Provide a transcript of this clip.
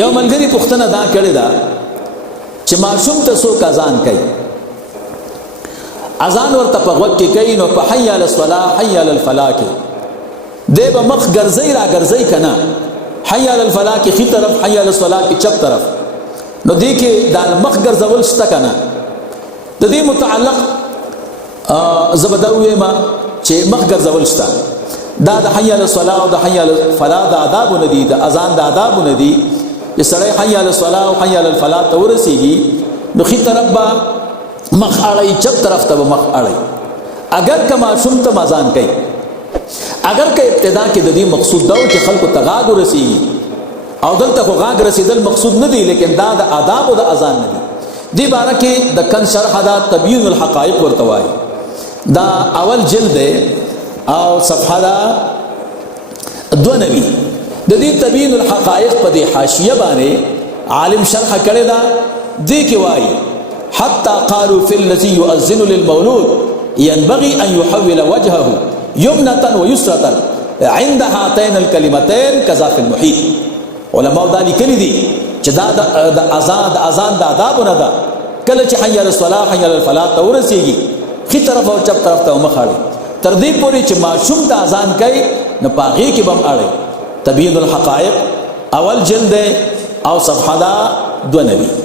یو ملګری پوښتنه دا کړې ده چې ماشوم ته څوک اذان کوي، اذان ورته په غوږ کې کوي، نو په حي علی الصلاة حي علی الفلاح کې دی به مخ ګرځي را ګرځي که نه؟ حي علی الفلاح کې ښي طرف، حي علی الصلاة کې چپ طرف، نو دې کې دا مخ ګرځول شته که نه؟ د دې متعلق زه به دا ووایم چې مخ ګرځول شته. دا د حي علی الصلاة او د حي علی الفلاح د آدابونه دي، د اذان د آدابونه دي. چې سړی حي علی الصلاة او حي علی الفلاح ته ورسېږي نو ښي طرف به مخ اړوي، چپ طرف ته به مخ اړوي. اگر که ماشوم ته اذان کوي، اگر که ابتدا کې د دې مقصود دا و چې خلکو ته غاږ ورسېږي، او دلته خو غاږ رسېدل مقصود نه دی، لیکن دا د آدابو د اذان نه دي. دې باره کې د کن شرح دا تبیین الحقایق ورته وایي. دا اول جلد دی او صفحه دا 92. د دې تبیین الحقایق په دې حاشیه باندې عالم شرح کړی دا. دې کې وایي حتى قالوا في الذي يؤذن للمولود ينبغي أن يحول وجهه يمنة ويسرة عند هاتين الكلمتين كذا في المحيط. علماء دا لیکلي دي چې دا د اذان د آدابونه ده. کله چې حي علی الصلاة حي علی الفلاح ته ورسېږي ښي طرف او چپ طرف ته مخ اړوي، تر دې پورې چې ماشوم ته اذان کوي نو په هغې کې به هم اړوي. تبیین الحقایق اول جلد او صفحه دا 92.